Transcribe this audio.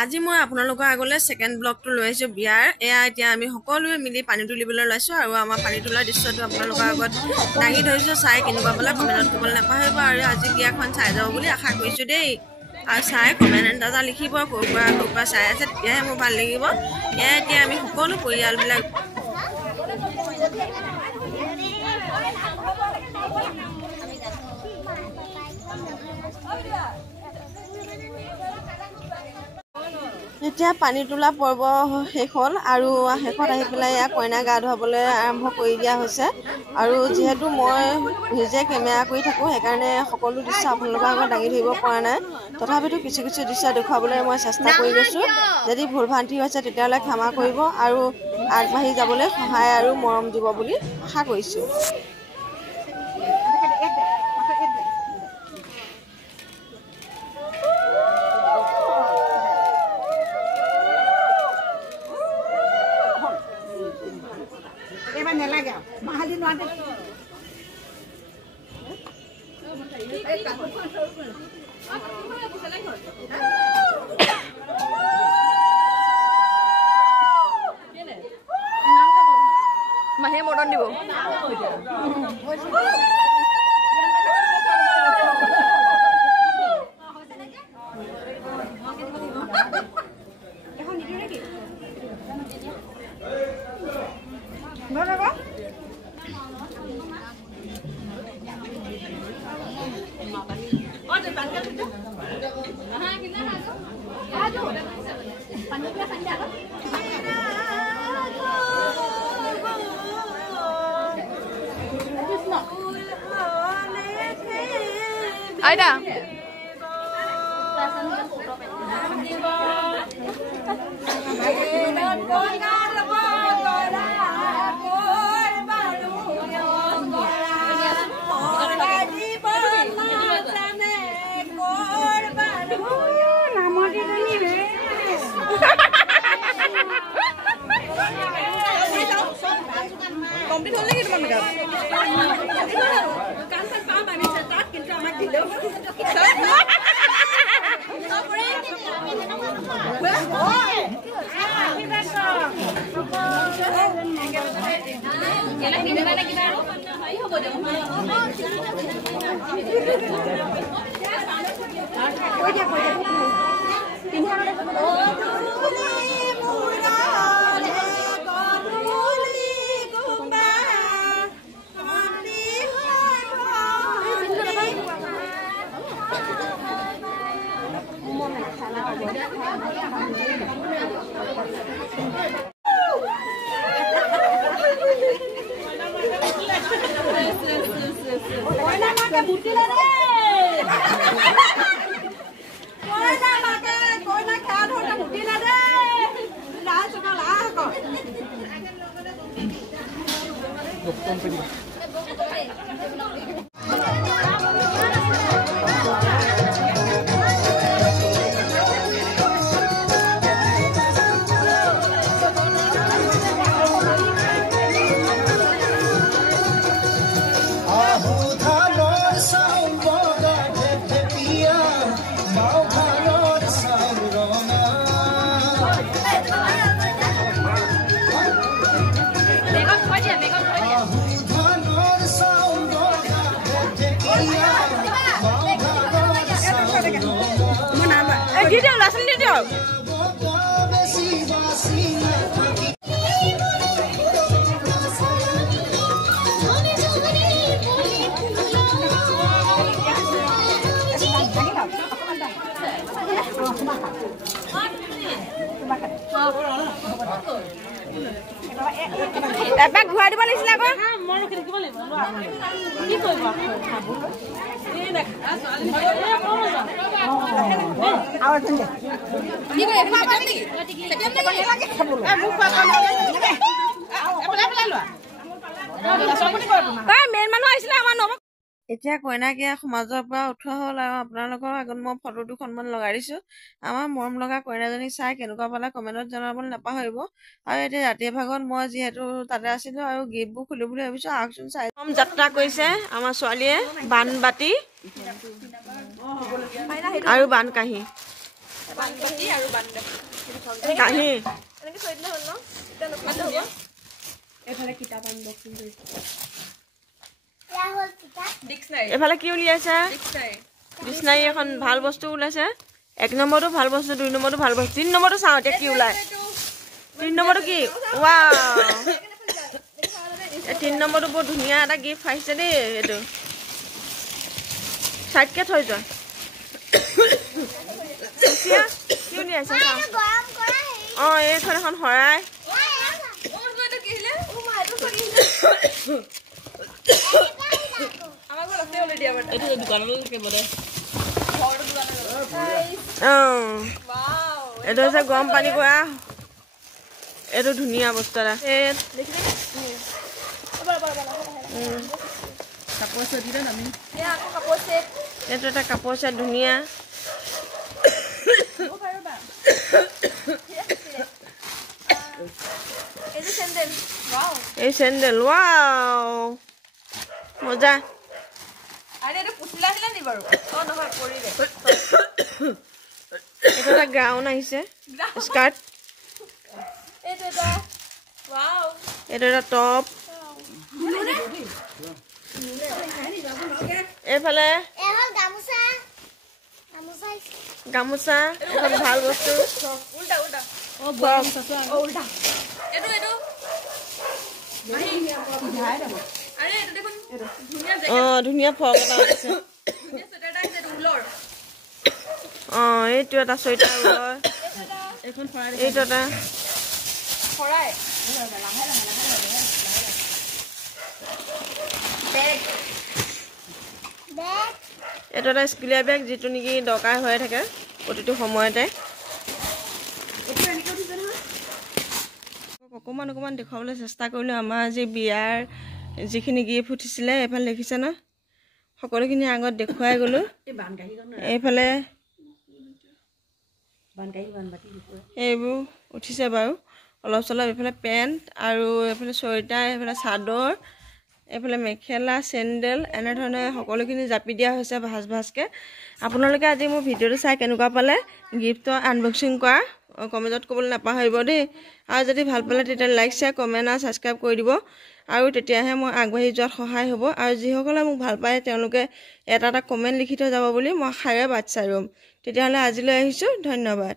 আজি মই আপোনালোকৰ আগলৈ সেকেন্ড ব্লগটো লৈ আহিছো বিয়াৰ। এয়া এতিয়া আমি সকলোৱে মিলি পানী তুলিবলৈ লৈছো আৰু আমাৰ পানী তোলাৰ দৃশ্যটো আপোনালোকৰ আগত দাঙি ধৰিছো। চাই কেনেকুৱা পালে কমেণ্টত ক'বলৈ নাপাহৰিব আৰু আজি বিয়াখন চাই যাব বুলি আশা কৰিছো দেই। আৰু চাই কমেণ্ট এটা লিখিব ক'ৰ পৰা চাই আছে, তেতিয়াহে মোৰ ভাল লাগিব। এয়া এতিয়া আমি সকলো পৰিয়ালবিলাক এতিয়া পানী তোলা পৰ্ব শেষ হ'ল আৰু শেষত আহি পেলাই ইয়াক কইনা গা ধুৱাবলৈ আৰম্ভ কৰি দিয়া হৈছে। আৰু যিহেতু মই নিজে কেমেৰা কৰি থাকোঁ, সেইকাৰণে সকলো দৃশ্য আপোনালোকৰ আগত দাঙি ধৰিব পৰা নাই। তথাপিতো কিছু কিছু দৃশ্য দেখুৱাবলৈ মই চেষ্টা কৰি গৈছোঁ। যদি ভুল ভ্ৰান্তি হৈছে তেতিয়াহ'লে ক্ষমা কৰিব আৰু আগবাঢ়ি যাবলৈ সহায় আৰু মৰম দিব বুলি আশা কৰিছোঁ। মাহে মটন দিব। Aida. Complete होने की तुम्हारे मेकअप कान पर पाँव बांधी से ताक किंतु हमारे दिलों Video lah sendiri dia. Epak gua di balik sila kok. Mau lu kiri balik. Ini kau buat. Ini nak. Awal saja. Ini kau yang apa lagi? Setiap lagi kabur. Buka kamera lagi. Apa lalu? Kau main mana Islam mana? এতিয়া কইনাকিয়া সমাজৰ পৰা উঠোৱা হ'ল আৰু আপোনালোকৰ আগত মই photo দুখনমান লগাই দিছোঁ। আমাৰ মৰম লগা কইনাজনীক চাই কেনেকুৱা পালে কমেণ্টত জনাবলৈ নাপাহৰিব। আৰু এতিয়া ৰাতিৰ ভাগত মই যিহেতু তাতে আছিলোঁ আৰু গিফ্টবোৰ খুলিম বুলি ভাবিছোঁ। আহকচোন চাই যাত্ৰা কৰিছে আমাৰ ছোৱালীয়ে বানবাতি আৰু বান কাঁহী। বানবাতি আৰু বান্দা কাহি এনেকৈ থৈ দিলে হ'ল ন এতিয়া নকৰিলে হ'ব এফালে কিতাপ আনবক্সিং কৰিছোঁ ডিক্সনাৰী এফালে কি উলিয়াইছা ডিক্সনাৰী ডিক্সনাৰী এখন ভাল বস্তু ওলাইছে 1 নম্বৰটো ভাল বস্তু 2 নম্বৰটো ভাল বস্তু 3 নম্বৰটো চাওঁ এতিয়া কি ওলাই 3 নম্বৰটো কি ৱাও 3 নম্বৰটো বহুত ধুনীয়া এটা গিফ্ট আহিছে দেই এইটো সাইডকে থৈ যোৱা কুচিয়া কি উলিয়াইছা চাওঁ এইখন এখন শৰাই এইটো দোকানলৈ এইটো হৈছে গৰম পানী কৰা এইটো ধুনীয়া বস্তু এটা এইটো এটা কাপোৰ চেট ধুনীয়া এই চেণ্ডেল ৱাও মজা এইটো এটা গাউন আহিছে স্কাৰ্ট এইটো এটা টপ এইফালে গামোচা এখন ভাল বস্তু ধুনীয়া ফ্ৰক এটা আছে এইটো এটা চুৱেটাৰ ঊলৰ এইটো এটা এইটো এটা স্কুলীয়া বেগ যিটো নেকি দৰকাৰ হৈ থাকে প্ৰতিটো সময়তে অকণমান দেখুৱাবলৈ চেষ্টা কৰিলোঁ আমাৰ আজি বিয়াৰ যিখিনি গিফ্ট উঠিছিলে এইফালে দেখিছে ন সকলোখিনি আগত দেখুৱাই গ'লোঁ এইফালে এইবোৰ উঠিছে বাৰু অলপ চলপ এইফালে পেণ্ট আৰু এইফালে চুৱেটাৰ এইফালে চাদৰ এইফালে মেখেলা চেণ্ডেল এনেধৰণে সকলোখিনি জাপি দিয়া হৈছে ভাজকৈ আপোনালোকে আজি মোৰ ভিডিঅ'টো চাই কেনেকুৱা পালে গিফ্টৰ আনবক্সিং কৰা কমেণ্টত ক'বলৈ নাপাহৰিব দেই আৰু যদি ভাল পালে তেতিয়া লাইক শ্বেয়াৰ কমেণ্ট আৰু ছাবস্ক্ৰাইব কৰি দিব আৰু তেতিয়াহে মই আগবাঢ়ি যোৱাত সহায় হ'ব আৰু যিসকলে মোক ভাল পায় তেওঁলোকে এটা কমেণ্ট লিখি থৈ যাব বুলি মই আশাৰে বাট চাই ৰ'ম তেতিয়াহ'লে আজিলৈ আহিছোঁ ধন্যবাদ।